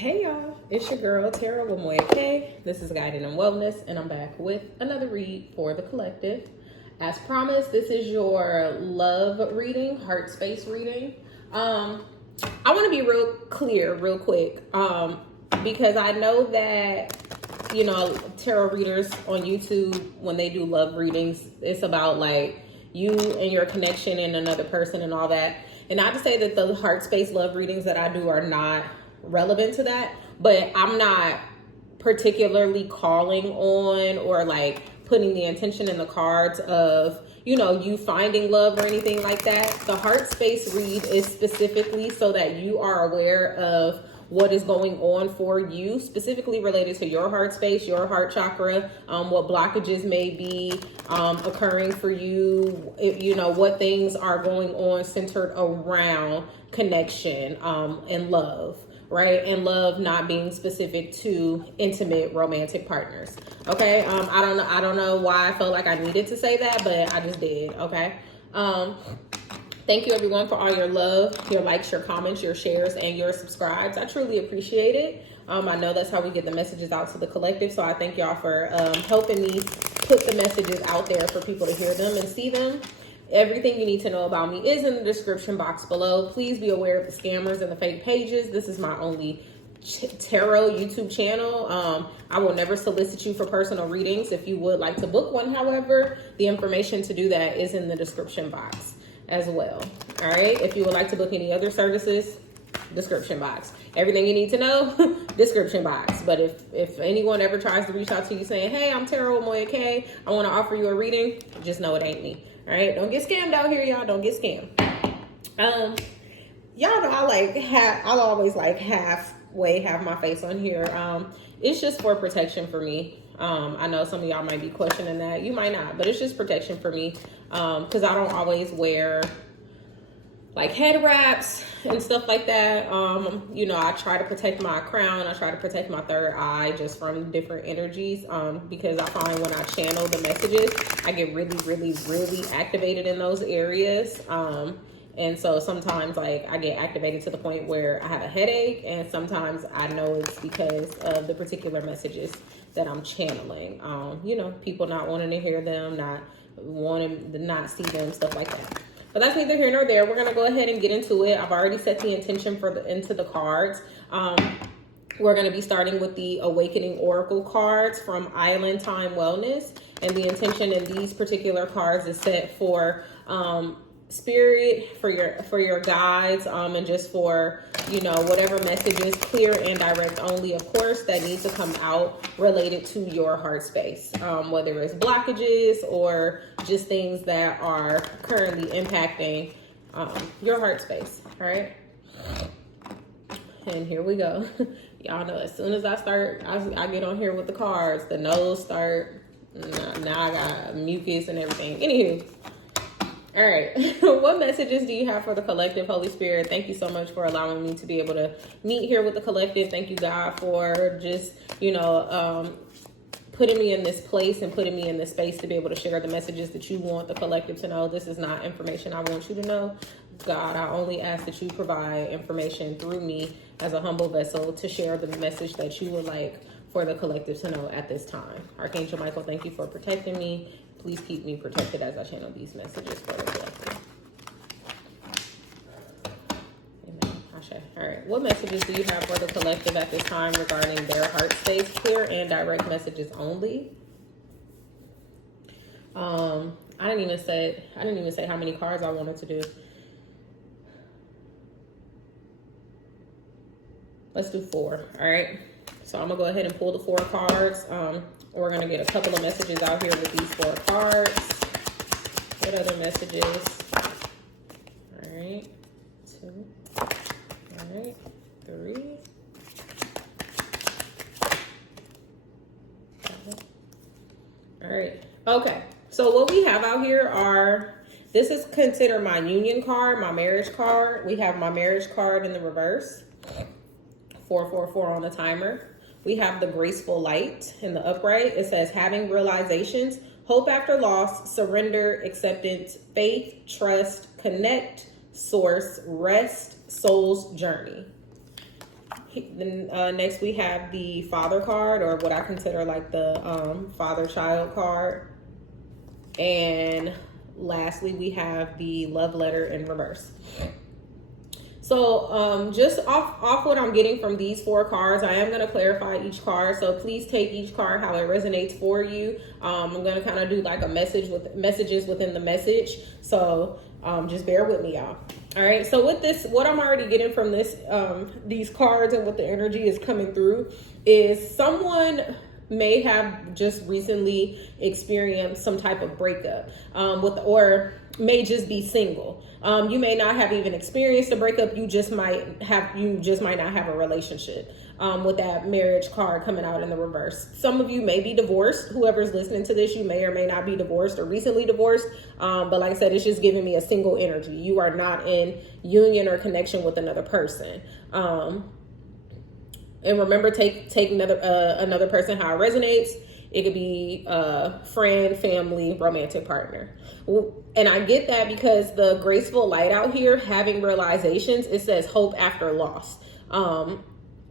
Hey y'all, it's your girl Tara with Moya and I. This is Guiding and Wellness, and I'm back with another read for the collective. As promised, this is your love reading, Heartspace reading. I want to be real clear, real quick, because I know that, you know, tarot readers on YouTube, when they do love readings, it's about like you and your connection and another person and all that. And not to say that the Heartspace love readings that I do are not relevant to that, but I'm not particularly calling on or like putting the intention in the cards of, you know, you finding love or anything like that. The Heartspace read is specifically so that you are aware of what is going on for you, specifically related to your heart space, your heart chakra, what blockages may be occurring for you, you know, what things are going on centered around connection and love. Right? And love not being specific to intimate romantic partners. Okay. I don't know why I felt like I needed to say that, but I just did. Okay. Thank you everyone for all your love, your likes, your comments, your shares, and your subscribes. I truly appreciate it. I know that's how we get the messages out to the collective. So I thank y'all for helping me put the messages out there for people to hear them and see them. Everything you need to know about me is in the description box below. Please be aware of the scammers and the fake pages. This is my only tarot YouTube channel. I will never solicit you for personal readings. If you would like to book one, however, the information to do that is in the description box as well. All right. If you would like to book any other services, description box. Everything you need to know, description box. But if anyone ever tries to reach out to you saying, hey, I'm Tara with Moya and I, I want to offer you a reading, just know it ain't me. All right, don't get scammed out here, y'all. Don't get scammed. Y'all know I'll always like halfway have my face on here. It's just for protection for me. I know some of y'all might be questioning that. You might not, but it's just protection for me. Because I don't always wear like head wraps and stuff like that. You know, I try to protect my crown. I try to protect my third eye just from different energies. Because I find when I channel the messages, I get really, really, really activated in those areas. And so sometimes like I get activated to the point where I have a headache, and sometimes I know it's because of the particular messages that I'm channeling. You know, people not wanting to hear them, not wanting to not see them, stuff like that. But that's neither here nor there. We're going to go ahead and get into it. I've already set the intention for into the cards. We're going to be starting with the Awakening Oracle cards from Island Time Wellness. And the intention in these particular cards is set for spirit, for your guides, and just for, you know, whatever messages, clear and direct only, of course, that need to come out related to your heart space, whether it's blockages or just things that are currently impacting your heart space. All right, and here we go. Y'all know as soon as I start, I get on here with the cards, the nose start, now I got mucus and everything. Anywho, all right. What messages do you have for the collective, Holy Spirit? Thank you so much for allowing me to be able to meet here with the collective. Thank you, God, for just, you know, putting me in this place and putting me in this space to be able to share the messages that you want the collective to know. This is not information I want you to know. God, I only ask that you provide information through me as a humble vessel to share the message that you would like for the collective to know at this time. Archangel Michael, thank you for protecting me. Please keep me protected as I channel these messages for the collective. Amen. Ashe. All right. What messages do you have for the collective at this time regarding their heart space? Clear and direct messages only. I didn't even say how many cards I wanted to do. Let's do 4. All right. So I'm gonna go ahead and pull the 4 cards. We're going to get a couple of messages out here with these 4 cards. What other messages? All right. 2. All right. 3. All right. Okay. So what we have out here are, this is considered my union card, my marriage card. We have my marriage card in the reverse. 444 on the timer. We have the graceful light in the upright. It says having realizations, hope after loss, surrender, acceptance, faith, trust, connect, source, rest, soul's journey. Then next we have the father card, or what I consider like the father-child card. And lastly, we have the love letter in reverse. So just off what I'm getting from these 4 cards, I am going to clarify each card. So please take each card how it resonates for you. I'm going to kind of do like a messages within the message. So just bear with me, y'all. All right. So with this, what I'm already getting from this, these cards and what the energy is coming through is someone may have just recently experienced some type of breakup or may just be single. You may not have even experienced a breakup. You just might not have a relationship with that marriage card coming out in the reverse. Some of you may be divorced. Whoever's listening to this, you may or may not be divorced or recently divorced. But like I said, it's just giving me a single energy. You are not in union or connection with another person. And remember, take another person how it resonates. It could be friend, family, romantic partner. And I get that because the graceful light out here, having realizations, it says hope after loss,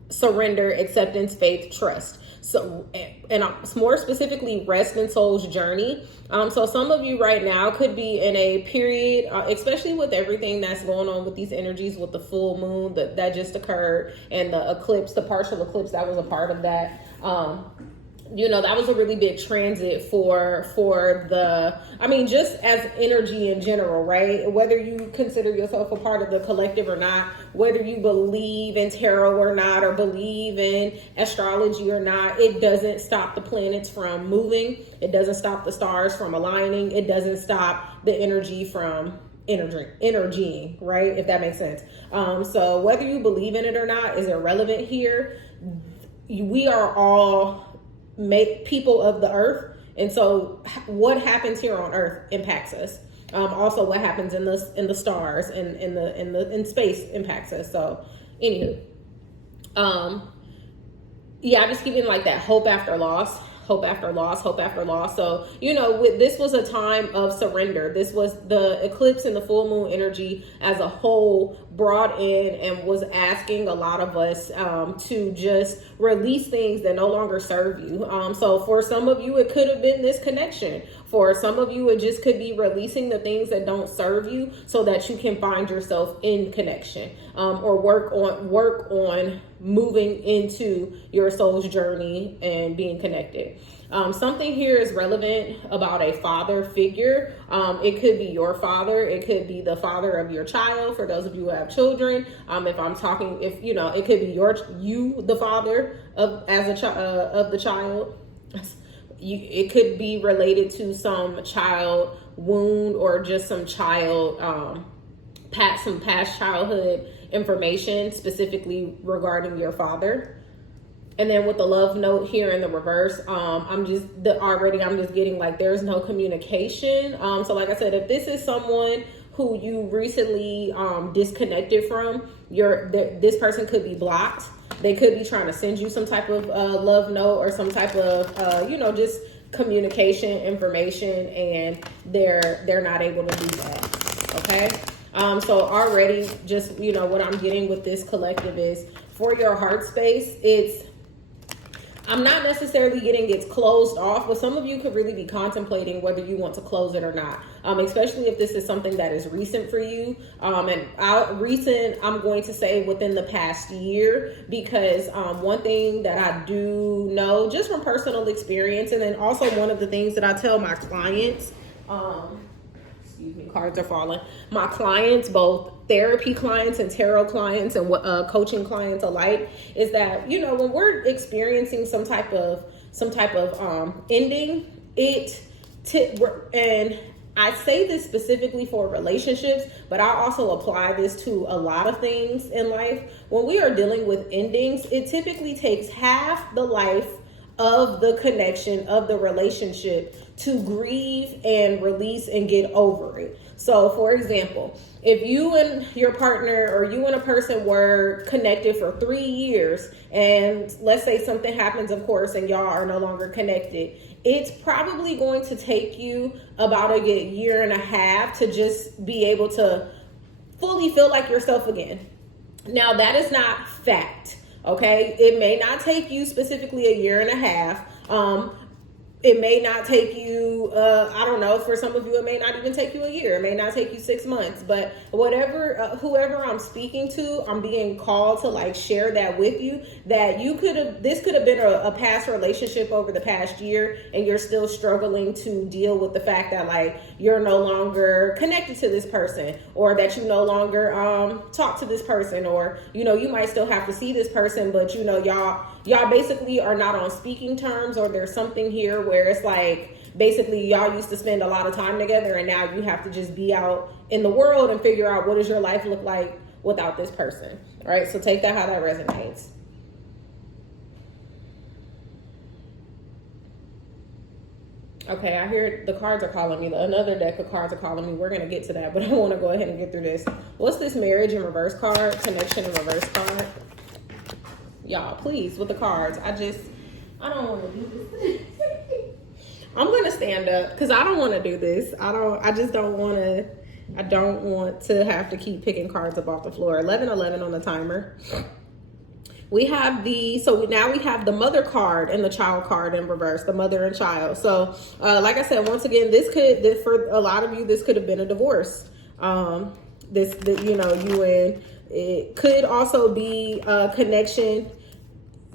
surrender, acceptance, faith, trust. So, and more specifically, rest in soul's journey. So some of you right now could be in a period, especially with everything that's going on with these energies, with the full moon that just occurred, and the eclipse, the partial eclipse that was a part of that. That was a really big transit for just as energy in general, right? Whether you consider yourself a part of the collective or not, whether you believe in tarot or not, or believe in astrology or not, it doesn't stop the planets from moving. It doesn't stop the stars from aligning. It doesn't stop the energy from energying, right? If that makes sense. So whether you believe in it or not is irrelevant here. We are all people of the earth, and so what happens here on earth impacts us. Also what happens in the stars and in space impacts us. So anywho, I'm just keeping like that hope after loss. So, this was a time of surrender. This was the eclipse and the full moon energy as a whole brought in and was asking a lot of us to just release things that no longer serve you. So for some of you, it could have been this connection. For some of you, it just could be releasing the things that don't serve you so that you can find yourself in connection, or work on moving into your soul's journey and being connected. Something here is relevant about a father figure. It could be your father. It could be the father of your child. For those of you who have children, it could be the father of the child. It could be related to some child wound or just some child, past childhood information specifically regarding your father. And then with the love note here in the reverse, I'm just getting like there's no communication. So like I said, if this is someone who you recently disconnected from, this person could be blocked. They could be trying to send you some type of love note or some type of just communication information, and they're not able to do that. Okay. So already just what I'm getting with this collective is for your heart space, I'm not necessarily getting it's closed off, but some of you could really be contemplating whether you want to close it or not, especially if this is something that is recent for you. I'm going to say within the past year, because one thing that I do know just from personal experience, and then also one of the things that I tell my clients, cards are falling. My clients, both therapy clients and tarot clients and coaching clients alike, is that when we're experiencing some type of ending, and I say this specifically for relationships, but I also apply this to a lot of things in life. When we are dealing with endings, it typically takes half the life of the connection of the relationship to grieve and release and get over it. So for example, if you and your partner or you and a person were connected for 3 years, and let's say something happens, of course, and y'all are no longer connected, it's probably going to take you about a year and a half to just be able to fully feel like yourself again. Now, that is not fact. Okay, it may not take you specifically a year and a half. It may not take you, I don't know, for some of you, it may not even take you a year. It may not take you 6 months, but whatever, whoever I'm speaking to, I'm being called to like share that with you, that this could have been a past relationship over the past year, and you're still struggling to deal with the fact that like you're no longer connected to this person, or that you no longer talk to this person, or, you know, you might still have to see this person, but you know, y'all basically are not on speaking terms, or there's something here where it's like basically y'all used to spend a lot of time together, and now you have to just be out in the world and figure out what does your life look like without this person. All right, so take that how that resonates. Okay, I hear the cards are calling me. Another deck of cards are calling me. We're going to get to that, but I want to go ahead and get through this. What's this marriage in reverse card? Connection in reverse card? Y'all, please, with the cards. I don't want to do this. I'm going to stand up because I don't want to do this. I don't want to have to keep picking cards up off the floor. 11:11 on the timer. We have now we have the mother card and the child card in reverse, the mother and child. So, like I said, once again, for a lot of you, this could have been a divorce. It could also be a connection.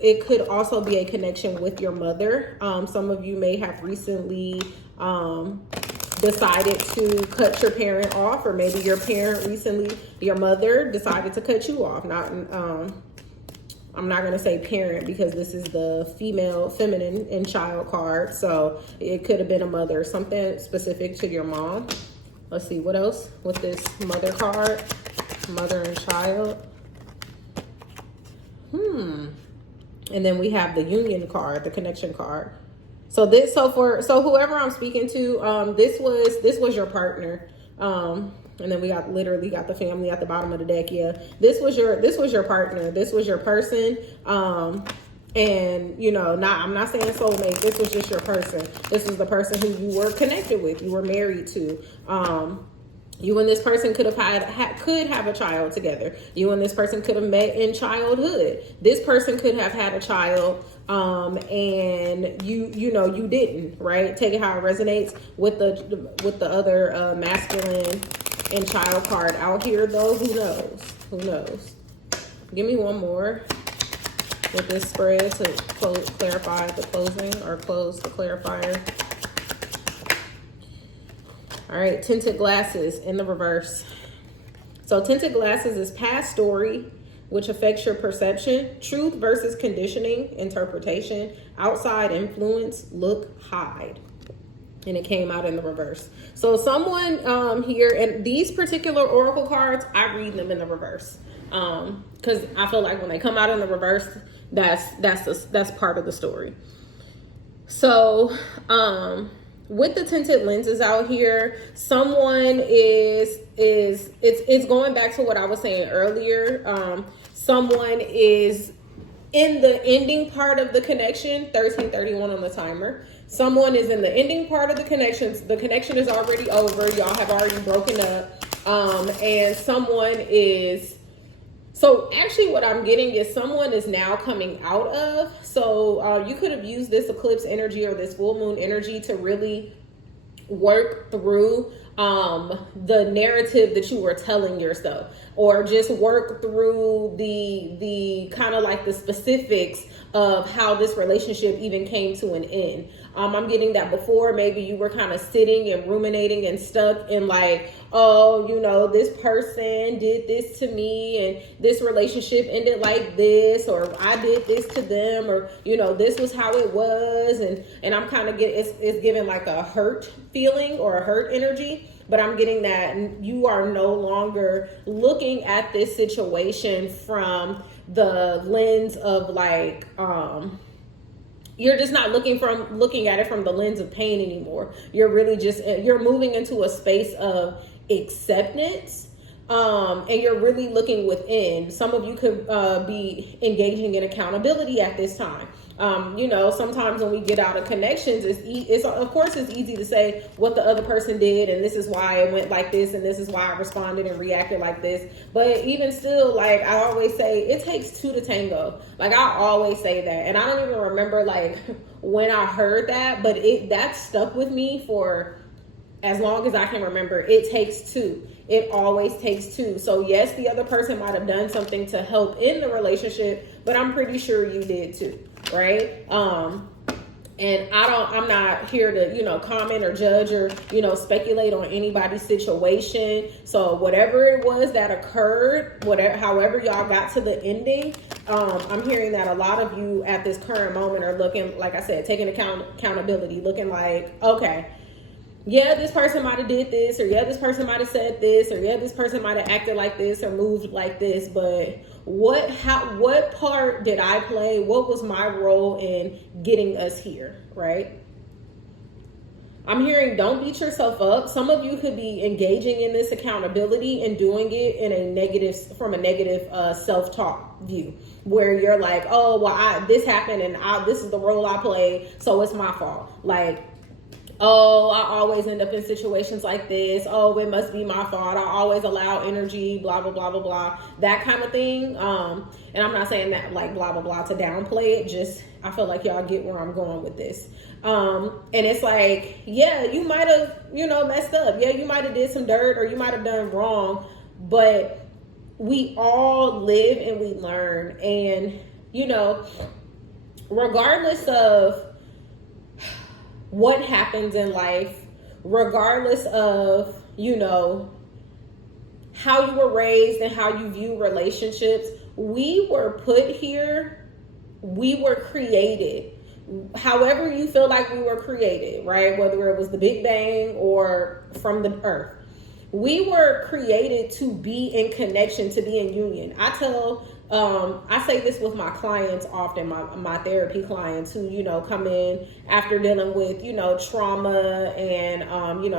It could also be a connection with your mother. Some of you may have recently decided to cut your parent off, or maybe your mother decided to cut you off. I'm not going to say parent because this is the feminine and child card. So it could have been a mother, something specific to your mom. Let's see what else with this mother card, mother and child. And then we have the union card, the connection card. So whoever I'm speaking to, this was your partner. And then we literally got the family at the bottom of the deck. Yeah, this was your partner. This was your person. And you know, I'm not saying soulmate. This was just your person. This was the person who you were connected with. You were married to. You and this person could have a child together. You and this person could have met in childhood. This person could have had a child, and you didn't, right? Take it how it resonates with the other masculine and child card out here, though. Who knows? Give me one more with this spread to clarify the closing, or close the clarifier. All right, tinted glasses in the reverse. So tinted glasses is past story, which affects your perception, truth versus conditioning, interpretation, outside influence, look, hide. And it came out in the reverse. So someone here, and these particular oracle cards, I read them in the reverse. Because I feel like when they come out in the reverse, that's part of the story. So, with the tinted lenses out here, someone it's going back to what I was saying earlier. Someone is in the ending part of the connection, 13:31 on the timer. Someone is in the ending part of the connection. The connection is already over. Y'all have already broken up. And someone is, so actually what I'm getting is someone is now coming out of. So you could have used this eclipse energy or this full moon energy to really work through the narrative that you were telling yourself, or just work through the kind of like the specifics of how this relationship even came to an end. I'm getting that before maybe you were kind of sitting and ruminating and stuck in like, oh, you know, this person did this to me and this relationship ended like this, or I did this to them, or, you know, this was how it was. And I'm kind of it's giving like a hurt feeling or a hurt energy. But I'm getting that you are no longer looking at this situation from the lens of like, you're just not looking at it from the lens of pain anymore. You're really you're moving into a space of acceptance, and you're really looking within. Some of you could be engaging in accountability at this time. Sometimes when we get out of connections, it's of course it's easy to say what the other person did, and this is why it went like this, and this is why I responded and reacted like this. But even still, like I always say, it takes two to tango. Like I always say that, and I don't even remember like when I heard that, but that stuck with me for as long as I can remember. It takes two. It always takes two. So yes, the other person might have done something to help in the relationship, but I'm pretty sure you did too, right? And I'm not here to, comment or judge or, speculate on anybody's situation. So whatever it was that occurred, however y'all got to the ending, I'm hearing that a lot of you at this current moment are looking, like I said, taking accountability, looking like, okay, yeah, this person might have did this, or yeah, this person might have said this, or yeah, this person might have acted like this or moved like this, but what part did I play? What was my role in getting us here, right? I'm hearing don't beat yourself up. Some of you could be engaging in this accountability and doing it in from a negative self-talk view, where you're like, oh, well, this happened and this is the role I played, so it's my fault. Like, oh, I always end up in situations like this. Oh, it must be my fault. I always allow energy, blah, blah, blah, blah, blah. That kind of thing. And I'm not saying that like blah, blah, blah to downplay it. Just, I feel like y'all get where I'm going with this. And it's like, yeah, you might have, messed up. Yeah, you might have did some dirt or you might have done wrong. But we all live and we learn. And, regardless of what happens in life, regardless of, how you were raised and how you view relationships, we were put here, we were created. However you feel like we were created, right? Whether it was the Big Bang or from the earth. We were created to be in connection, to be in union. I say this with my clients often, my therapy clients who, come in after dealing with, trauma and,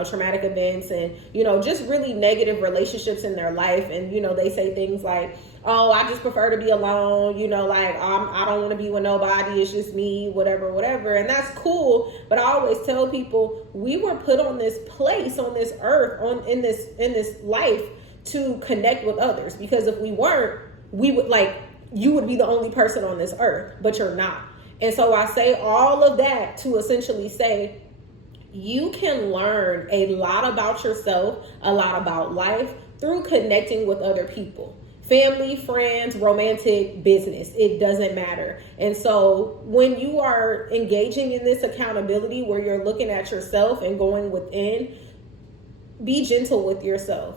traumatic events and, just really negative relationships in their life. And, they say things like, oh, I just prefer to be alone, I don't want to be with nobody. It's just me, whatever. And that's cool. But I always tell people we were put on this place, on this earth, in this life to connect with others, because if we weren't, you would be the only person on this earth, but you're not. And so I say all of that to essentially say, you can learn a lot about yourself, a lot about life through connecting with other people. Family, friends, romantic, business, it doesn't matter. And so when you are engaging in this accountability where you're looking at yourself and going within, be gentle with yourself.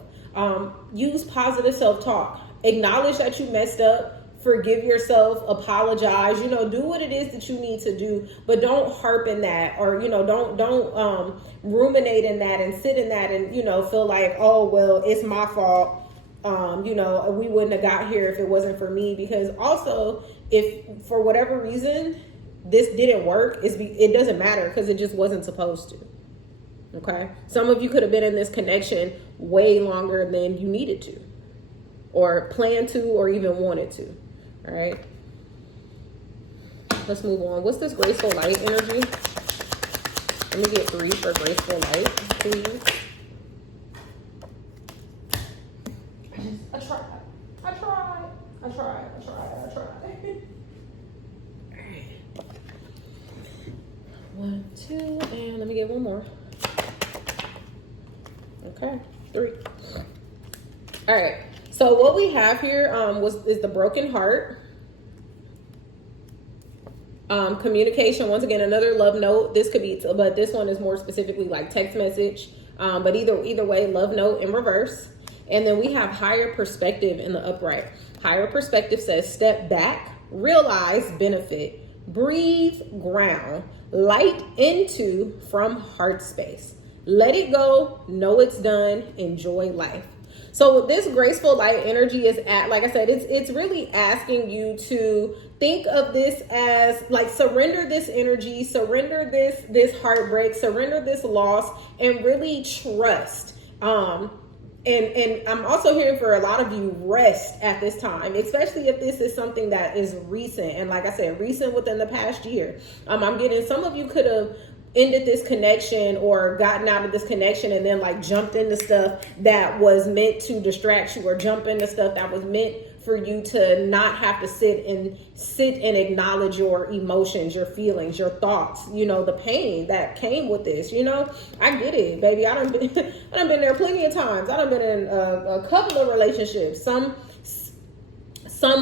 Use positive self-talk. Acknowledge that you messed up, forgive yourself, apologize, do what it is that you need to do, but don't harp in that, or, don't ruminate in that and sit in that and, feel like, oh, well, it's my fault. We wouldn't have got here if it wasn't for me, because also if for whatever reason this didn't work, it doesn't matter, because it just wasn't supposed to. Okay. Some of you could have been in this connection way longer than you needed to, or planned to, or even wanted to. All right. Let's move on. What's this graceful light energy? Let me get 3 for graceful light, please. I tried. All right. 1, 2, and let me get one more. Okay, 3. All right. So what we have here is the broken heart. Communication, once again, another love note. This could be, but this one is more specifically like text message. But either way, love note in reverse. And then we have higher perspective in the upright. Higher perspective says step back, realize benefit, breathe, ground, light into from Heartspace. Let it go, know it's done, enjoy life. So this graceful light energy is like I said, it's really asking you to think of this as like, surrender this energy, surrender this heartbreak, surrender this loss, and really trust. And I'm also hearing for a lot of you, rest at this time, especially if this is something that is recent. And like I said, recent within the past year. I'm getting some of you could have ended this connection or gotten out of this connection and then like jumped into stuff that was meant to distract you, or jump into stuff that was meant for you to not have to sit and acknowledge your emotions, your feelings, your thoughts, the pain that came with this. I get it, baby. I done been there plenty of times. I done been in a couple of relationships, some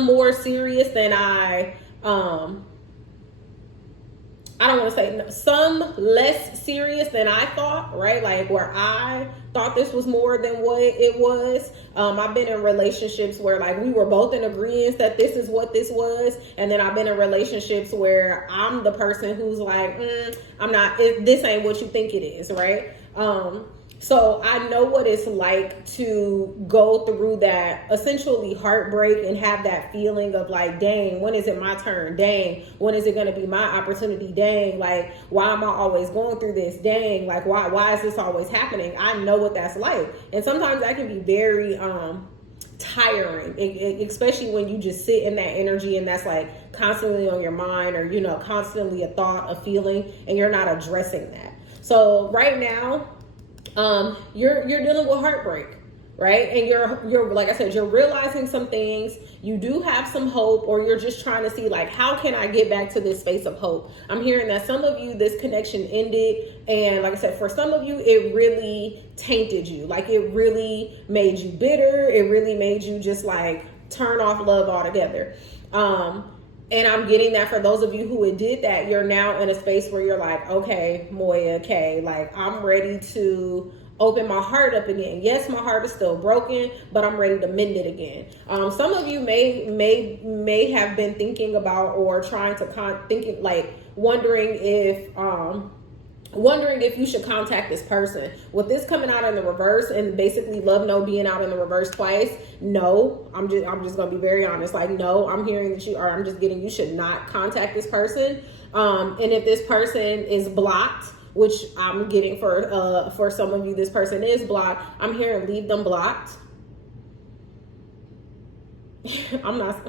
more serious than I don't want to say some less serious than I thought, right? Like where I thought this was more than what it was. I've been in relationships where like we were both in agreement that this is what this was. And then I've been in relationships where I'm the person who's like, I'm not, this ain't what you think it is, right? So I know what it's like to go through that essentially heartbreak and have that feeling of like, dang, when is it my turn? Dang, when is it going to be my opportunity? Dang, like, why am I always going through this? Dang, like, why is this always happening? I know what that's like. And sometimes that can be very tiring, especially when you just sit in that energy and that's like constantly on your mind, or, constantly a thought, a feeling, and you're not addressing that. So right now, you're dealing with heartbreak, right? And you're like I said, you're realizing some things. You do have some hope, or you're just trying to see like, how can I get back to this space of hope? I'm hearing that some of you, this connection ended, and like I said, for some of you, it really tainted you. Like it really made you bitter. It really made you just like turn off love altogether. And I'm getting that for those of you who did that, you're now in a space where you're like, okay, Moya, okay, like I'm ready to open my heart up again. Yes, my heart is still broken, but I'm ready to mend it again. Some of you may have been thinking about, or trying to wondering if you should contact this person. With this coming out in the reverse, and basically love no being out in the reverse twice, no, I'm just gonna be very honest. Like, no, I'm hearing that I'm just getting, you should not contact this person. And if this person is blocked, which I'm getting for some of you, this person is blocked, I'm hearing leave them blocked. I'm not.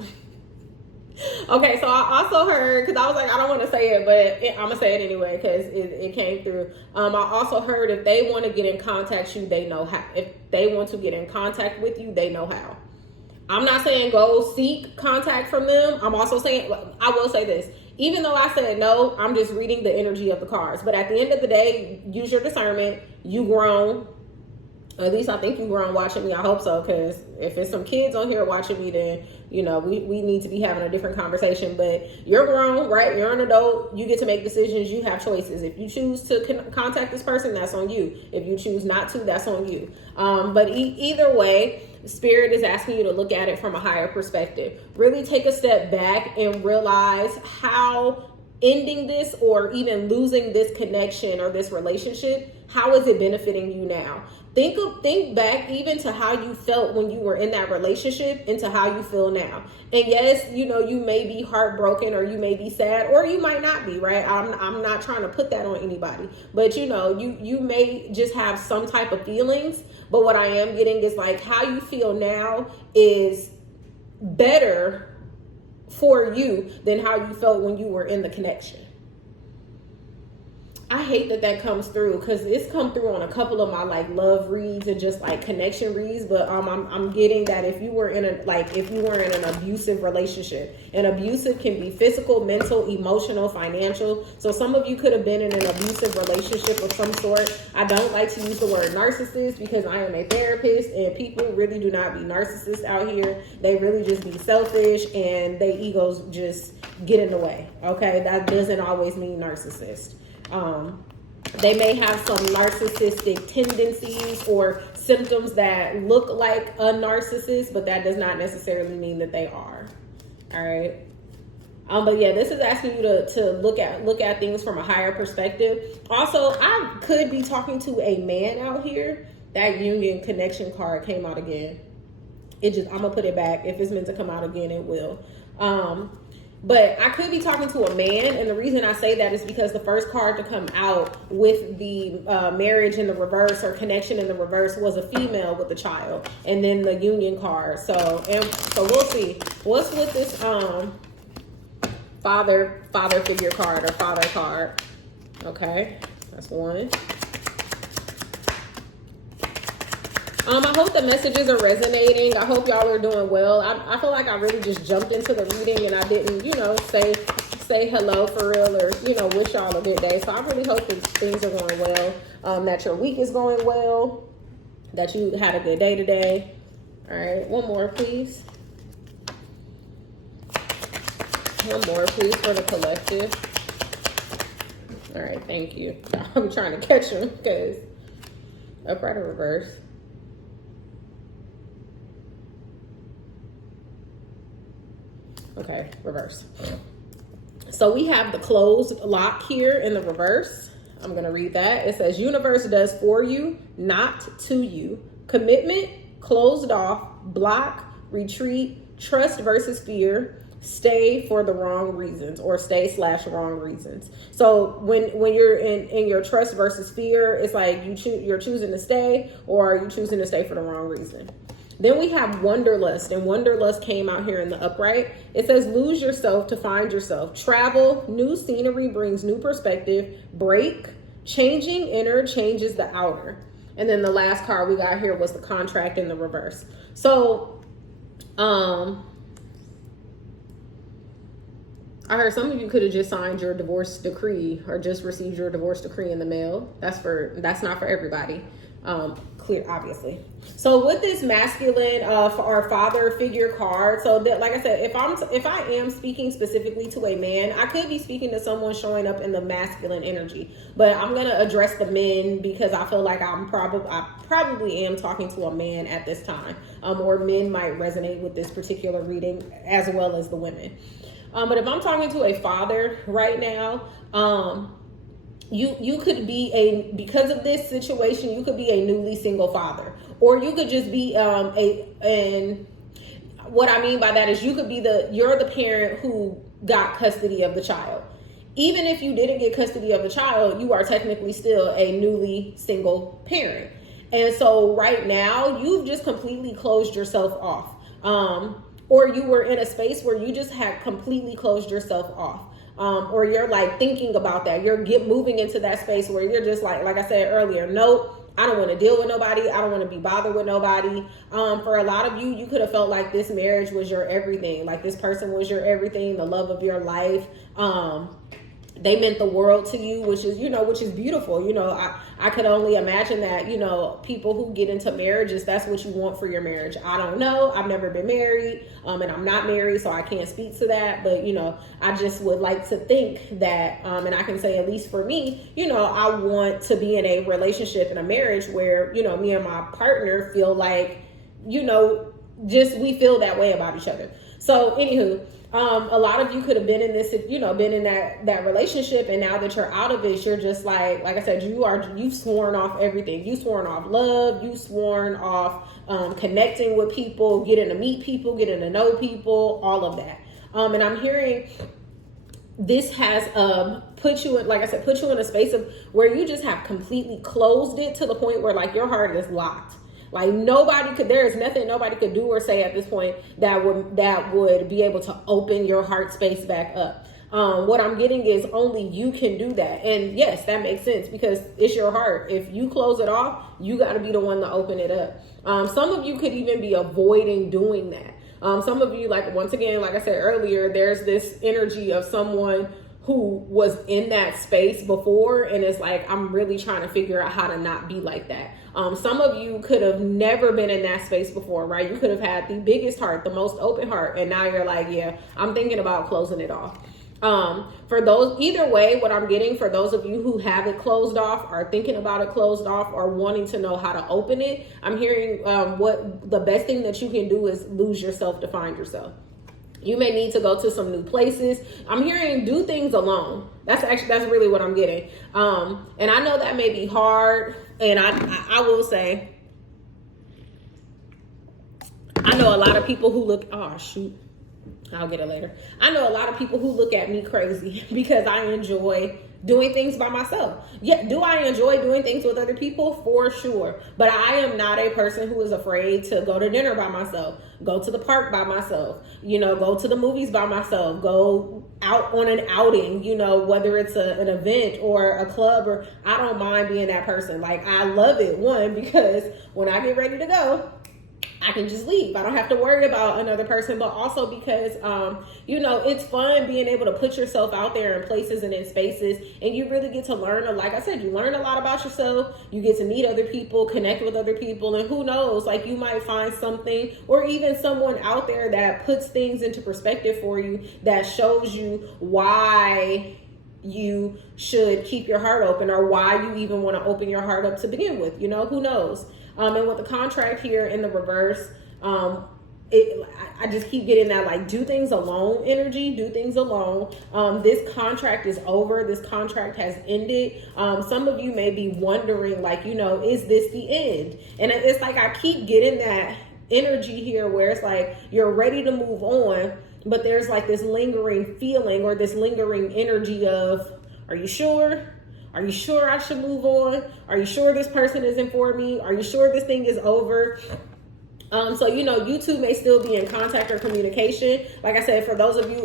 Okay, so I also heard, because I was like, I don't want to say it, but I'm going to say it anyway because it came through. I also heard if they want to get in contact you, they know how. If they want to get in contact with you, they know how. I'm not saying go seek contact from them. I'm also saying, I will say this. Even though I said no, I'm just reading the energy of the cards. But at the end of the day, use your discernment. You grown. At least I think you grown watching me. I hope so, because if there's some kids on here watching me, then, we need to be having a different conversation. But you're grown, right? You're an adult. You get to make decisions. You have choices. If you choose to contact this person, that's on you. If you choose not to, that's on you. But either way, Spirit is asking you to look at it from a higher perspective. Really take a step back and realize how ending this, or even losing this connection or this relationship, how is it benefiting you now? Think back even to how you felt when you were in that relationship and to how you feel now. And yes, you may be heartbroken, or you may be sad, or you might not be, right? I'm not trying to put that on anybody, but you may just have some type of feelings. But what I am getting is like, how you feel now is better for you than how you felt when you were in the connection. I hate that comes through, because it's come through on a couple of my like love reads and just like connection reads. But I'm getting that if you were in an abusive relationship, and abusive can be physical, mental, emotional, financial. So some of you could have been in an abusive relationship of some sort. I don't like to use the word narcissist because I am a therapist, and people really do not be narcissists out here. They really just be selfish, and their egos just get in the way. Okay, that doesn't always mean narcissist. They may have some narcissistic tendencies or symptoms that look like a narcissist, but that does not necessarily mean that they are. All right. But yeah, this is asking you to look at things from a higher perspective. Also, I could be talking to a man out here. That union connection card came out again. I'm gonna put it back. If it's meant to come out again, it will. But I could be talking to a man, and the reason I say that is because the first card to come out with the marriage in the reverse or connection in the reverse was a female with a child, and then the union card. So we'll see what's with this father figure card or father card. Okay, that's one. I hope the messages are resonating. I hope y'all are doing well. I feel like I really just jumped into the reading and I didn't, say hello for real or, wish y'all a good day. So I really hope that things are going well, that your week is going well, that you had a good day today. All right, one more, please. One more, please, for the collective. All right, thank you. I'm trying to catch them because upright or reverse. Okay, reverse. So we have the closed lock here in the reverse. I'm going to read that. It says, universe does for you, not to you. Commitment, closed off, block, retreat, trust versus fear, stay for the wrong reasons or stay/wrong reasons. So when you're in your trust versus fear, it's like you're choosing to stay or are you choosing to stay for the wrong reason. Then we have Wanderlust, and Wanderlust came out here in the upright. It says, lose yourself to find yourself. Travel, new scenery brings new perspective. Break, changing inner changes the outer. And then the last card we got here was the contract in the reverse. So, I heard some of you could have just signed your divorce decree or just received your divorce decree in the mail. That's not for everybody. Clear, obviously. So with this masculine or father figure card, so that, like I said, if I am speaking specifically to a man, I could be speaking to someone showing up in the masculine energy, but I'm gonna address the men because I feel like I probably am talking to a man at this time, or men might resonate with this particular reading as well as the women. But if I'm talking to a father right now, you could be because of this situation, you could be a newly single father, or you could just be and what I mean by that is you could be you're the parent who got custody of the child. Even if you didn't get custody of the child, you are technically still a newly single parent. And so right now you've just completely closed yourself off. Or you were in a space where you just had completely closed yourself off. Or you're like thinking about that. You're moving into that space where you're just like I said earlier, nope, I don't want to deal with nobody. I don't want to be bothered with nobody. For a lot of you, you could have felt like this marriage was your everything. Like this person was your everything, the love of your life. They meant the world to you, which is beautiful. I could only imagine that, people who get into marriages, that's what you want for your marriage. I don't know. I've never been married, and I'm not married, so I can't speak to that. But, I just would like to think that, and I can say at least for me, I want to be in a relationship and a marriage where, me and my partner feel like, just we feel that way about each other. So anywho, a lot of you could have been in this, been in that relationship, and now that you're out of it, you're just like I said, you've sworn off everything. You've sworn off love. You've sworn off connecting with people, getting to meet people, getting to know people, all of that. And I'm hearing this has put you in, like I said, put you in a space of where you just have completely closed it to the point where like your heart is locked. Like there is nothing nobody could do or say at this point that would be able to open your heart space back up. What I'm getting is only you can do that. And yes, that makes sense because it's your heart. If you close it off, you got to be the one to open it up. Some of you could even be avoiding doing that. Some of you, once again, like I said earlier, there's this energy of someone who was in that space before, and it's like, I'm really trying to figure out how to not be like that. Some of you could have never been in that space before, right? You could have had the biggest heart, the most open heart, and now you're like, yeah, I'm thinking about closing it off. For those, either way, what I'm getting for those of you who have it closed off, are thinking about it closed off, or wanting to know how to open it, I'm hearing what the best thing that you can do is lose yourself to find yourself. You may need to go to some new places. I'm hearing do things alone. That's really what I'm getting. And I know that may be hard. And I will say, I know a lot of people who look, oh shoot. I'll get it later. I know a lot of people who look at me crazy because I enjoy doing things by myself. Yeah, do I enjoy doing things with other people? For sure. But I am not a person who is afraid to go to dinner by myself, go to the park by myself, go to the movies by myself, go out on an outing, whether it's an event or a club, or I don't mind being that person. Like, I love it, one, because when I get ready to go, I can just leave. I don't have to worry about another person, but also because, it's fun being able to put yourself out there in places and in spaces, and you really get to learn, like I said, you learn a lot about yourself, you get to meet other people, connect with other people, and who knows, like you might find something or even someone out there that puts things into perspective for you, that shows you why you should keep your heart open, or why you even want to open your heart up to begin with, who knows. And with the contract here in the reverse, I just keep getting that, like, do things alone energy, do things alone. This contract is over. This contract has ended. Some of you may be wondering, like, is this the end? And it's like, I keep getting that energy here where it's like, you're ready to move on, but there's like this lingering feeling or this lingering energy of, are you sure? Are you sure I should move on? Are you sure this person isn't for me? Are you sure this thing is over? So, you two may still be in contact or communication. Like I said, for those of you,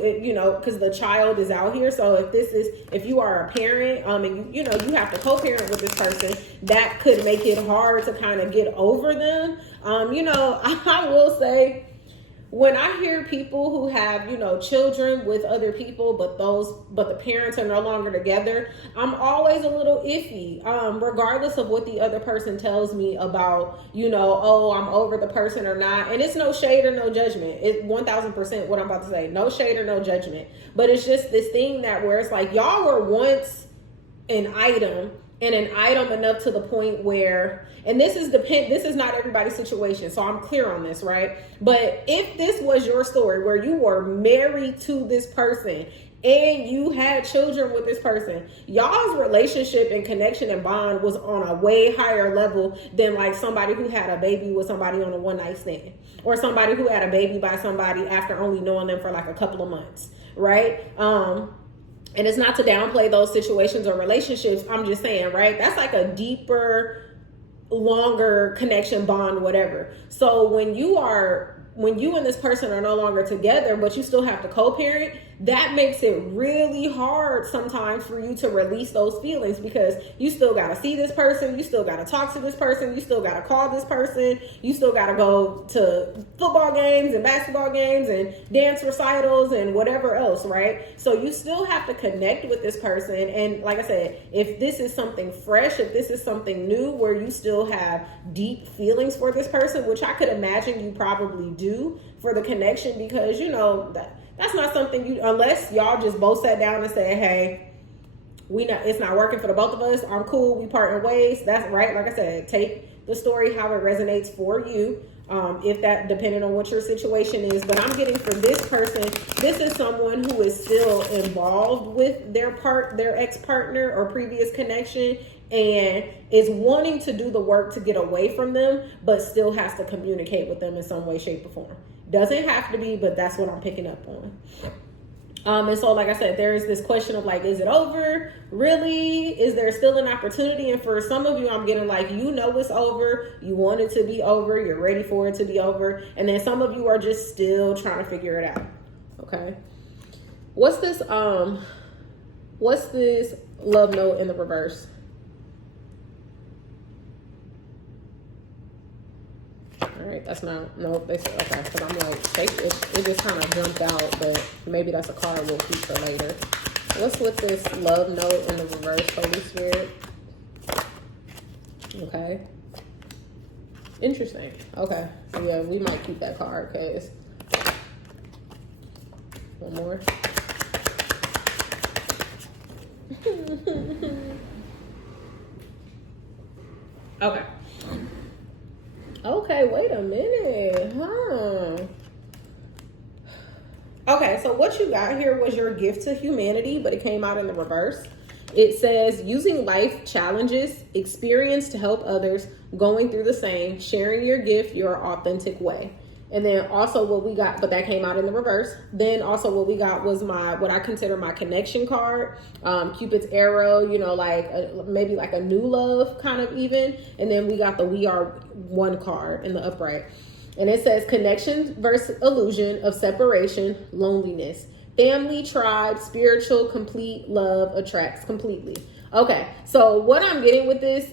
because the child is out here. So if you are a parent, and you have to co-parent with this person, that could make it hard to kind of get over them. I will say, when I hear people who have, children with other people, but the parents are no longer together, I'm always a little iffy, regardless of what the other person tells me about, oh, I'm over the person or not. And it's no shade or no judgment. It's 1000% what I'm about to say. No shade or no judgment. But it's just this thing that where it's like, y'all were once an item, and an item enough to the point where, and this is not everybody's situation, so I'm clear on this, right? But if this was your story where you were married to this person and you had children with this person, y'all's relationship and connection and bond was on a way higher level than like somebody who had a baby with somebody on a one night stand, or somebody who had a baby by somebody after only knowing them for like a couple of months, right? And it's not to downplay those situations or relationships. I'm just saying, right? That's like a deeper, longer connection, bond, whatever. So when you and this person are no longer together, but you still have to co-parent, that makes it really hard sometimes for you to release those feelings, because you still got to see this person, you still got to talk to this person, you still got to call this person, you still got to go to football games and basketball games and dance recitals and whatever else, right? So you still have to connect with this person. And like I said, if this is something fresh, if this is something new where you still have deep feelings for this person, which I could imagine you probably do for the connection, because that's not something unless y'all just both sat down and said, hey, it's not working for the both of us, I'm cool, we parting ways. That's right. Like I said, take the story how it resonates for you. If that, depending on what your situation is. But I'm getting for this person, this is someone who is still involved with their ex-partner or previous connection, and is wanting to do the work to get away from them, but still has to communicate with them in some way, shape, or form. Doesn't have to be, but that's what I'm picking up on. And so, like I said, there is this question of like, is it over? Really? Is there still an opportunity? And for some of you, I'm getting like, it's over. You want it to be over. You're ready for it to be over. And then some of you are just still trying to figure it out. Okay. What's this love note in the reverse? All right, that's not, nope, they said, okay, because I'm like, it just kind of jumped out, but maybe that's a card we'll keep for later. What's with this love note in the reverse, Holy Spirit? Okay. Interesting. Okay, so yeah, we might keep that card, because one more. Okay. Okay, wait a minute, Okay, so what you got here was your gift to humanity, but it came out in the reverse. It says, using life challenges, experience to help others, going through the same, sharing your gift your authentic way. And then also what we got, but that came out in the reverse. Then also what we got was what I consider my connection card, Cupid's arrow, you know, like maybe like a new love kind of even. And then we got the We Are One card in the upright. And it says connection versus illusion of separation, loneliness, family, tribe, spiritual, complete love attracts completely. Okay, so what I'm getting with this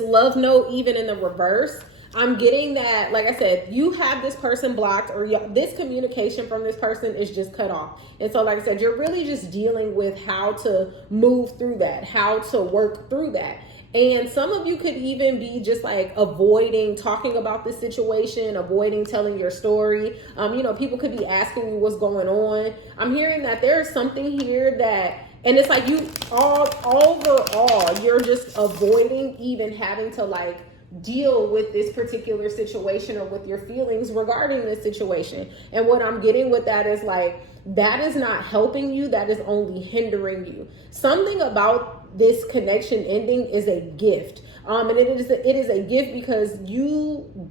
love note, even in the reverse, I'm getting that, like I said, you have this person blocked, or this communication from this person is just cut off. And so, like I said, you're really just dealing with how to move through that, how to work through that. And some of you could even be just like avoiding talking about this situation, avoiding telling your story. You know, people could be asking you what's going on. I'm hearing that there's something here that, and it's like you overall, you're just avoiding even having to like deal with this particular situation or with your feelings regarding this situation. And what I'm getting with that is like, that is not helping you. That is only hindering you. Something about this connection ending is a gift. And it is a gift because you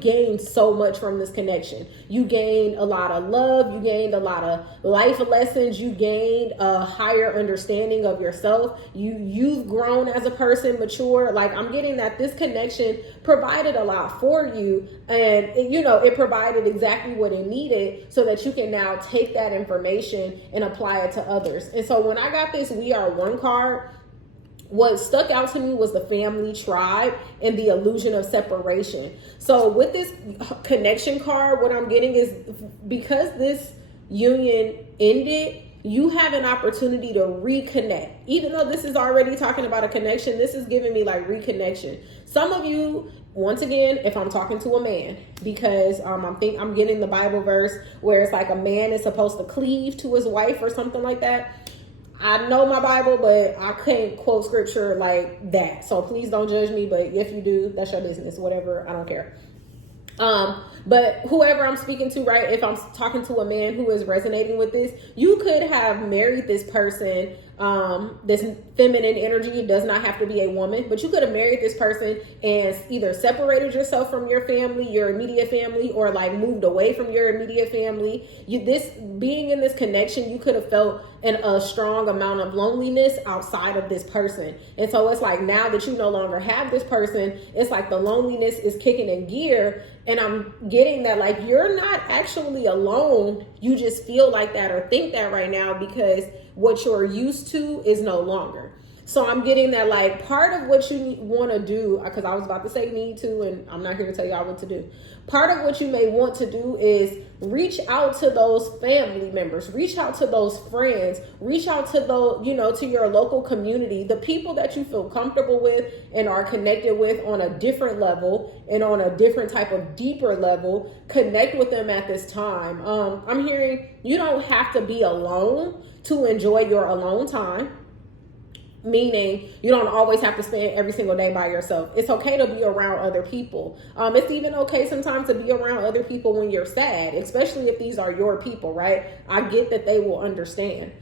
gained so much from this connection. You gained a lot of love. You gained a lot of life lessons. You gained a higher understanding of yourself. You've grown as a person, mature. Like, I'm getting that this connection provided a lot for you, and it provided exactly what it needed so that you can now take that information and apply it to others. And so when I got this We Are One card, what stuck out to me was the family, tribe, and the illusion of separation. So with this connection card, what I'm getting is, because this union ended, you have an opportunity to reconnect. Even though this is already talking about a connection, this is giving me like reconnection. Some of you, once again, if I'm talking to a man, because I'm getting the Bible verse where it's like a man is supposed to cleave to his wife or something like that. I know my Bible, but I can't quote scripture like that. So please don't judge me. But if you do, that's your business. Whatever. I don't care. But whoever I'm speaking to, right? If I'm talking to a man who is resonating with this, you could have married this person, this feminine energy. It does not have to be a woman, but you could have married this person and either separated yourself from your family, your immediate family, or like moved away from your immediate family. Being in this connection, you could have felt a strong amount of loneliness outside of this person. And so it's like, now that you no longer have this person, it's like the loneliness is kicking in gear. And I'm getting that like, you're not actually alone. You just feel like that or think that right now because what you're used to is no longer. So I'm getting that like, part of what you want to do, because I was about to say need to, and I'm not here to tell y'all what to do. Part of what you may want to do is reach out to those family members, reach out to those friends, reach out to those, to your local community, the people that you feel comfortable with and are connected with on a different level and on a different type of deeper level. Connect with them at this time. I'm hearing you don't have to be alone to enjoy your alone time. Meaning you don't always have to spend every single day by yourself. It's okay to be around other people. It's even okay sometimes to be around other people when you're sad, especially if these are your people, right? I get that they will understand.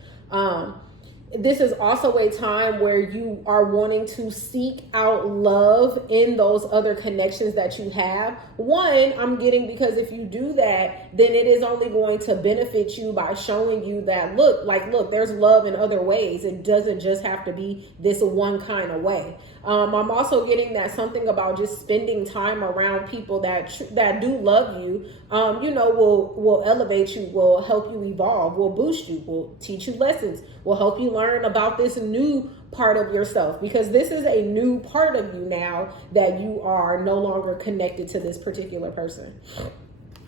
This is also a time where you are wanting to seek out love in those other connections that you have. One, I'm getting, because if you do that, then it is only going to benefit you by showing you that, look, there's love in other ways. It doesn't just have to be this one kind of way. I'm also getting that something about just spending time around people that do love you, will elevate you, will help you evolve, will boost you, will teach you lessons, will help you learn about this new part of yourself, because this is a new part of you now that you are no longer connected to this particular person.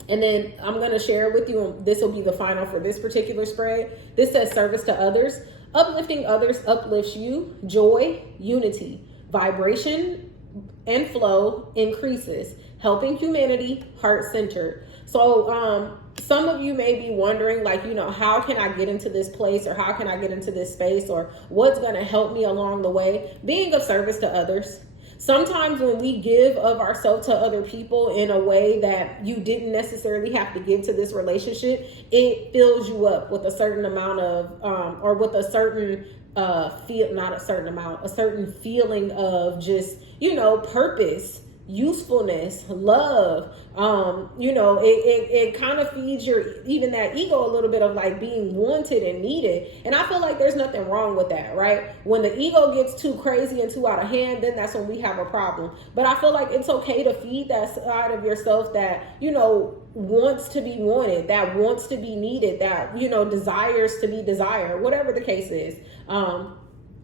And then I'm going to share with you, and this will be the final for this particular spread. This says service to others. Uplifting others uplifts you. Joy, unity, vibration and flow increases. Helping humanity, heart-centered. So some of you may be wondering, how can I get into this place, or how can I get into this space, or what's going to help me along the way? Being of service to others. Sometimes when we give of ourselves to other people in a way that you didn't necessarily have to give to this relationship, it fills you up with a certain amount of, or with a certain a certain feeling of just, purpose. usefulness, love. You know, it kind of feeds even that ego a little bit of like being wanted and needed. And I feel like there's nothing wrong with that, right? When the ego gets too crazy and too out of hand, then that's when we have a problem. But I feel like it's okay to feed that side of yourself that, you know, wants to be wanted, that wants to be needed, that, you know, desires to be desired, whatever the case is.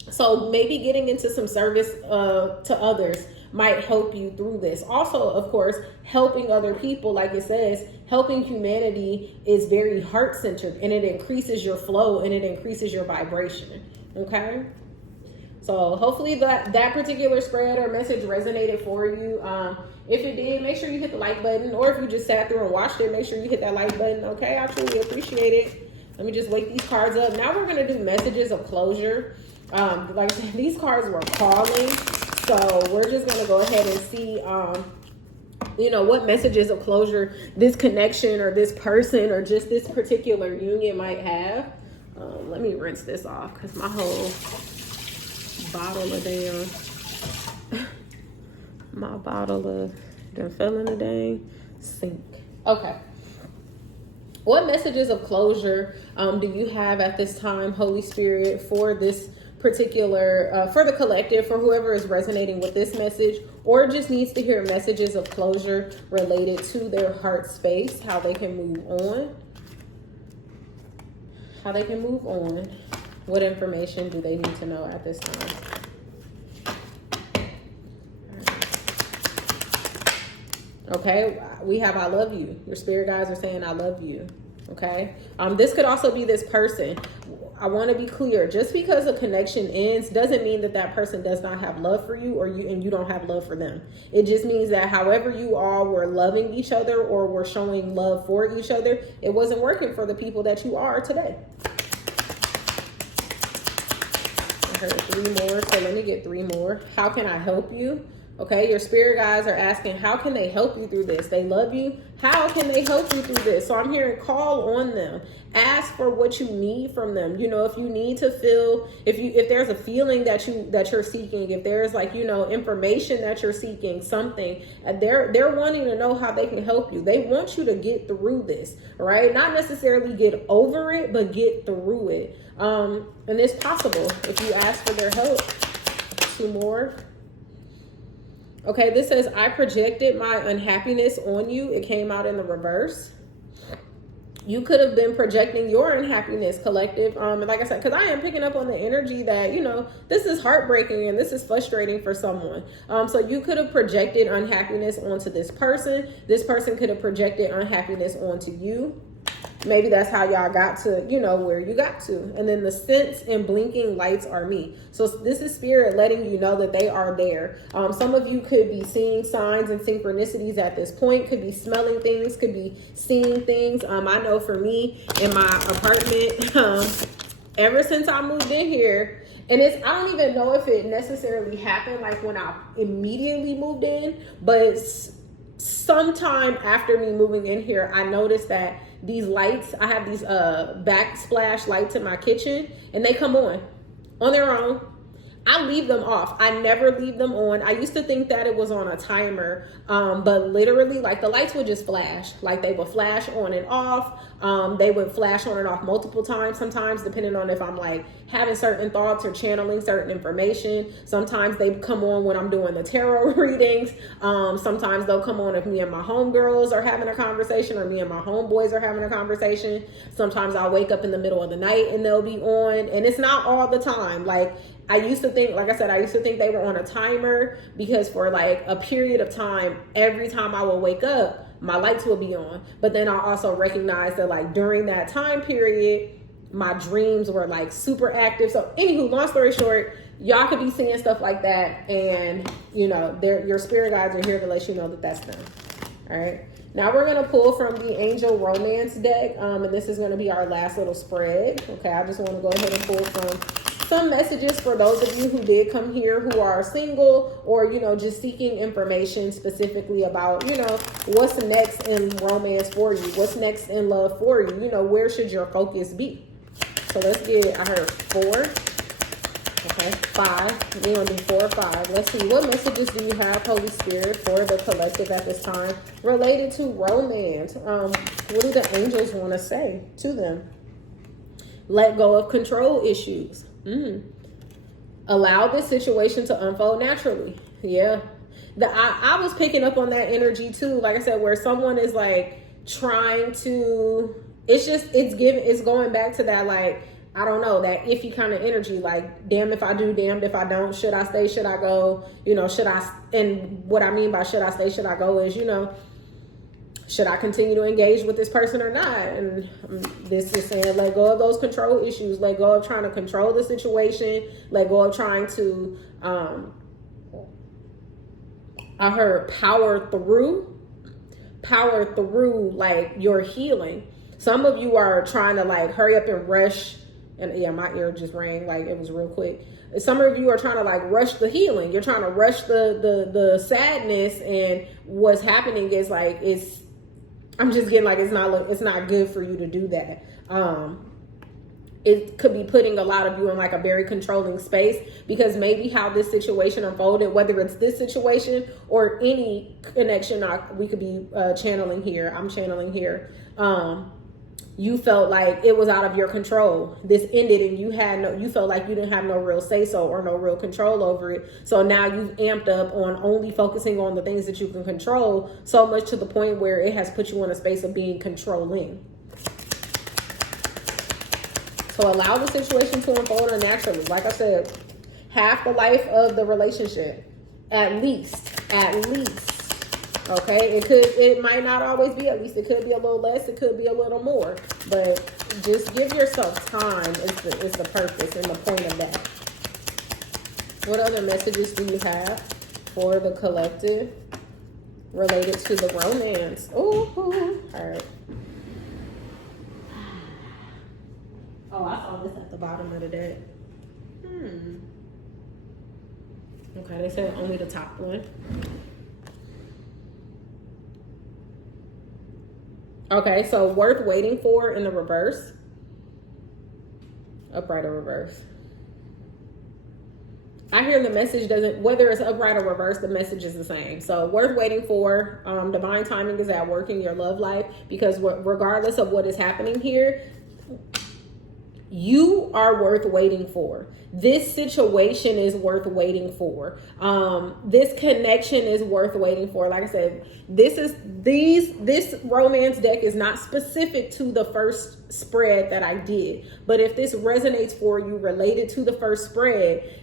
So maybe getting into some service to others might help you through this. Also, of course, helping other people, like it says, helping humanity is very heart-centered, and it increases your flow and it increases your vibration. Okay? So hopefully that particular spread or message resonated for you. If it did, make sure you hit the like button, or if you just sat through and watched it, make sure you hit that like button. Okay, I truly appreciate it. Let me just wake these cards up. Now we're going to do messages of closure. Like I said, these cards were calling, so we're just going to go ahead and see, you know, what messages of closure this connection or this person or just this particular union might have. Let me rinse this off because my whole bottle of my bottle of done fell in the dang sink. Okay. What messages of closure do you have at this time, Holy Spirit, for this particular, for the collective, for whoever is resonating with this message, or just needs to hear messages of closure related to their heart space, how they can move on? How they can move on. What information do they need to know at this time? Okay, we have I love you. Your spirit guides are saying I love you. Okay, this could also be this person. I want to be clear, just because a connection ends doesn't mean that that person does not have love for you, or you don't have love for them. It just means that however you all were loving each other or were showing love for each other, it wasn't working for the people that you are today. I heard 3 more, so let me get 3 more. How can I help you? Okay, your spirit guides are asking, how can they help you through this? They love you. How can they help you through this? So I'm hearing call on them. Ask for what you need from them. You know, if you need to feel, if there's a feeling that you're seeking, if there's like, you know, information that you're seeking, something, they're wanting to know how they can help you. They want you to get through this, right? Not necessarily get over it, but get through it. And it's possible if you ask for their help. 2 more. Okay, this says, I projected my unhappiness on you. It came out in the reverse. You could have been projecting your unhappiness, collective. And like I said, because I am picking up on the energy that, you know, this is heartbreaking and this is frustrating for someone. So you could have projected unhappiness onto this person. This person could have projected unhappiness onto you. Maybe that's how y'all got to, you know, where you got to. And then the scents and blinking lights are me. So this is spirit letting you know that they are there. Some of you could be seeing signs and synchronicities at this point, could be smelling things, could be seeing things. I know for me in my apartment, ever since I moved in here, and I don't even know if it necessarily happened like when I immediately moved in, but sometime after me moving in here, I noticed that these lights, I have these backsplash lights in my kitchen, and they come on their own. I leave them off. I never leave them on. I used to think that it was on a timer, but literally, like, the lights would just flash. Like, they would flash on and off. They would flash on and off multiple times, sometimes depending on if I'm like having certain thoughts or channeling certain information. Sometimes they come on when I'm doing the tarot readings. Sometimes they'll come on if me and my homegirls are having a conversation, or me and my homeboys are having a conversation. Sometimes I'll wake up in the middle of the night and they'll be on, and it's not all the time. Like, I used to think, like I said, I used to think they were on a timer, because for like a period of time, every time I would wake up, my lights will be on. But then I also recognized that, like, during that time period, my dreams were like super active. So anywho, long story short, y'all could be seeing stuff like that, and you know, your spirit guides are here to let you know that that's them. All right. Now we're going to pull from the Angel Romance deck, and this is going to be our last little spread. Okay, I just want to go ahead and pull from some messages for those of you who did come here who are single, or, you know, just seeking information specifically about, you know, what's next in romance for you, what's next in love for you, you know, where should your focus be? So let's get, I heard 4. Okay, 5. We're going to do 4 or 5. Let's see. What messages do you have, Holy Spirit, for the collective at this time related to romance? What do the angels want to say to them? Let go of control issues. Allow this situation to unfold naturally. Yeah. I was picking up on that energy too. Like I said, where someone is like trying to, it's going back to that, like, I don't know, that iffy kind of energy, like, damn if I do, damned if I don't, should I stay, should I go, and what I mean by should I stay, should I go is, should I continue to engage with this person or not? And this is saying, let go of those control issues, let go of trying to control the situation, let go of trying to, I heard power through like your healing. Some of you are trying to like hurry up and rush. And yeah, my ear just rang, like it was real quick. Some of you are trying to like rush the healing. You're trying to rush the sadness, and what's happening is like, I'm just getting like, it's not good for you to do that. It could be putting a lot of you in like a very controlling space, because maybe how this situation unfolded, whether it's this situation or any connection we could be channeling here, I'm channeling here. You felt like it was out of your control. This ended and you felt like you didn't have no real say so or no real control over it. So now you've amped up on only focusing on the things that you can control, so much to the point where it has put you in a space of being controlling. So allow the situation to unfold naturally. Like I said, half the life of the relationship, at least. Okay, it might not always be at least. It could be a little less. It could be a little more. But just give yourself time is the purpose and the point of that. What other messages do you have for the collective related to the romance? Ooh, all right. Oh, I saw this at the bottom of the deck. Okay, they said only the top one. Okay, so worth waiting for in the reverse. Upright or reverse. I hear the message doesn't, whether it's upright or reverse, the message is the same. So worth waiting for. Divine timing is at work in your love life, because regardless of what is happening here, you are worth waiting for. This situation is worth waiting for. This connection is worth waiting for. Like I said, this romance deck is not specific to the first spread that I did. But if this resonates for you related to the first spread,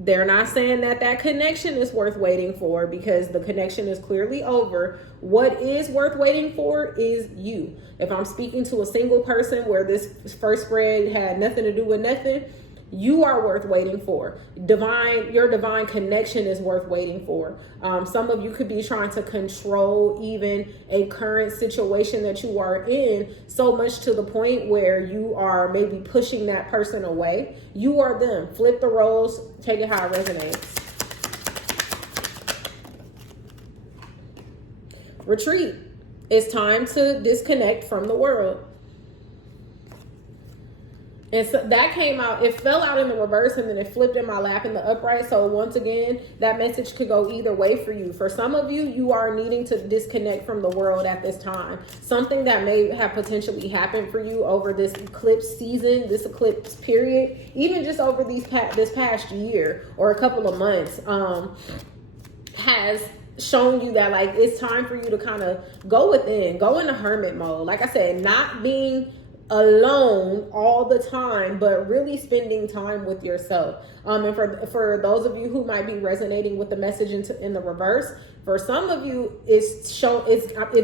they're not saying that connection is worth waiting for, because the connection is clearly over. What is worth waiting for is you. If I'm speaking to a single person where this first spread had nothing to do with nothing, you are worth waiting for. Your divine connection is worth waiting for. Some of you could be trying to control even a current situation that you are in, so much to the point where you are maybe pushing that person away. You are them. Flip the roles, take it how it resonates. Retreat. It's time to disconnect from the world. And so that came out, it fell out in the reverse and then it flipped in my lap in the upright. So once again, that message could go either way for you. For some of you, you are needing to disconnect from the world at this time. Something that may have potentially happened for you over this eclipse season, this eclipse period, even just over this past year or a couple of months, has shown you that like it's time for you to kind of go within, go into hermit mode. Like I said, not being alone all the time, but really spending time with yourself. And for those of you who might be resonating with the message in the reverse, for some of you, it's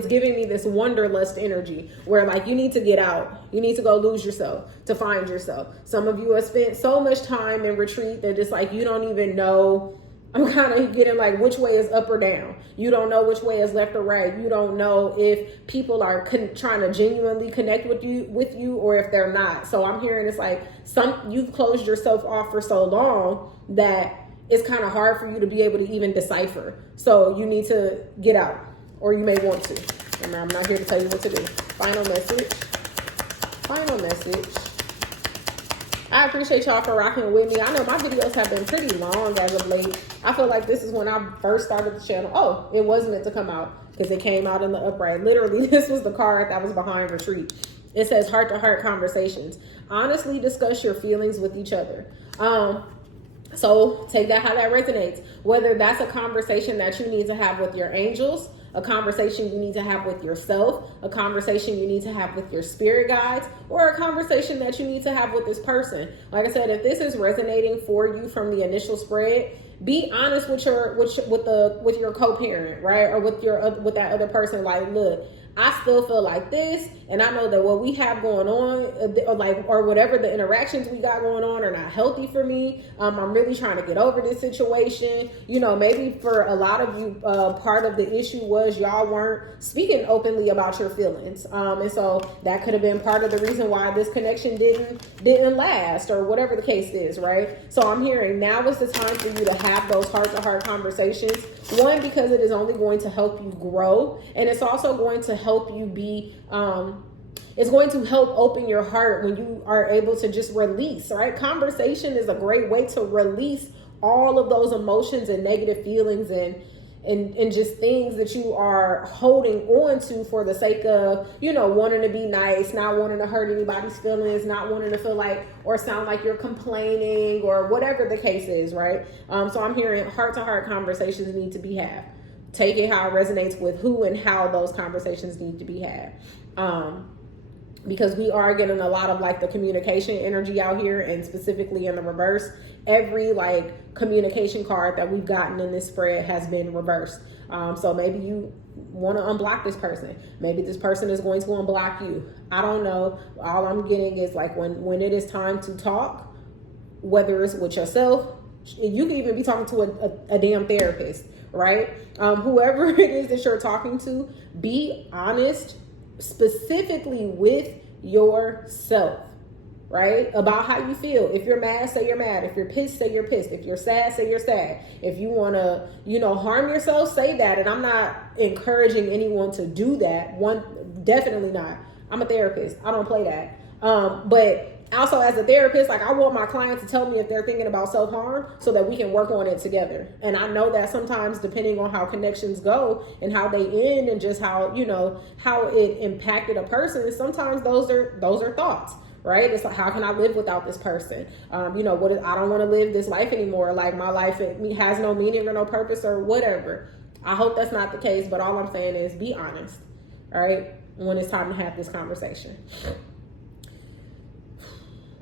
giving me this wanderlust energy where like you need to get out, you need to go lose yourself to find yourself. Some of you have spent so much time in retreat that it's like you don't even know. I'm kind of getting like which way is up or down. You don't know which way is left or right. You don't know if people are trying to genuinely connect with you or if they're not. So I'm hearing it's like you've closed yourself off for so long that it's kind of hard for you to be able to even decipher. So you need to get out, or you may want to. And I'm not here to tell you what to do. Final message. Final message I appreciate y'all for rocking with me. I know my videos have been pretty long as of late. I feel like this is when I first started the channel. Oh, it wasn't meant to come out because it came out in the upright. Literally, this was the card that was behind retreat. It says heart-to-heart conversations. Honestly discuss your feelings with each other. So take that how that resonates. Whether that's a conversation that you need to have with your angels, a conversation you need to have with yourself, a conversation you need to have with your spirit guides, or a conversation that you need to have with this person. Like I said, if this is resonating for you from the initial spread, be honest with your co-parent, right? Or with that other person. Like, look, I still feel like this, and I know that what we have going on, or whatever the interactions we got going on, are not healthy for me. I'm really trying to get over this situation. You know, maybe for a lot of you, part of the issue was y'all weren't speaking openly about your feelings, and so that could have been part of the reason why this connection didn't last, or whatever the case is, right? So I'm hearing now is the time for you to have those heart-to-heart conversations. One, because it is only going to help you grow, and it's also going to help you be it's going to help open your heart when you are able to just release, right? Conversation is a great way to release all of those emotions and negative feelings and just things that you are holding on to for the sake of, you know, wanting to be nice, not wanting to hurt anybody's feelings, not wanting to feel like or sound like you're complaining, or whatever the case is, right? So I'm hearing heart-to-heart conversations need to be had. Take it how it resonates with who and how those conversations need to be had. Because we are getting a lot of like the communication energy out here, and specifically in the reverse. Every like communication card that we've gotten in this spread has been reversed. So maybe you want to unblock this person. Maybe this person is going to unblock you. I don't know. All I'm getting is like when it is time to talk, whether it's with yourself, you can even be talking to a damn therapist, right? Whoever it is that you're talking to, be honest specifically with yourself, right? About how you feel. If you're mad, say you're mad. If you're pissed, say you're pissed. If you're sad, say you're sad. If you want to, you know, harm yourself, say that. And I'm not encouraging anyone to do that. Definitely not. I'm a therapist. I don't play that. But also as a therapist, like I want my clients to tell me if they're thinking about self-harm so that we can work on it together. And I know that sometimes depending on how connections go and how they end and just how, you know, how it impacted a person, sometimes those are thoughts, right? It's like, how can I live without this person? You know, I don't want to live this life anymore. Like my life has no meaning or no purpose or whatever. I hope that's not the case, but all I'm saying is be honest, all right? When it's time to have this conversation.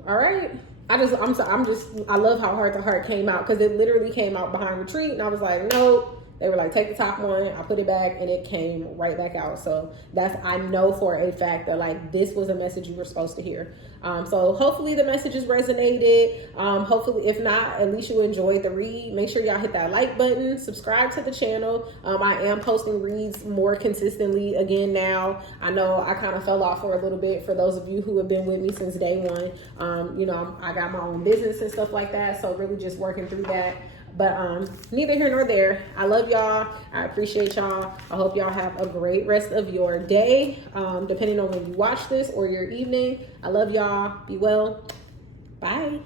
All right. I love how heart to heart came out, because it literally came out behind retreat, and I was like, nope. They were like, take the top one. I put it back, and it came right back out. So I know for a fact that like this was a message you were supposed to hear. So hopefully the messages resonated. Hopefully, if not, at least you enjoyed the read. Make sure y'all hit that like button, subscribe to the channel. I am posting reads more consistently again now. I know I kind of fell off for a little bit for those of you who have been with me since day one. You know, I got my own business and stuff like that. So really just working through that. But neither here nor there. I love y'all. I appreciate y'all. I hope y'all have a great rest of your day, depending on when you watch this, or your evening. I love y'all. Be well. Bye.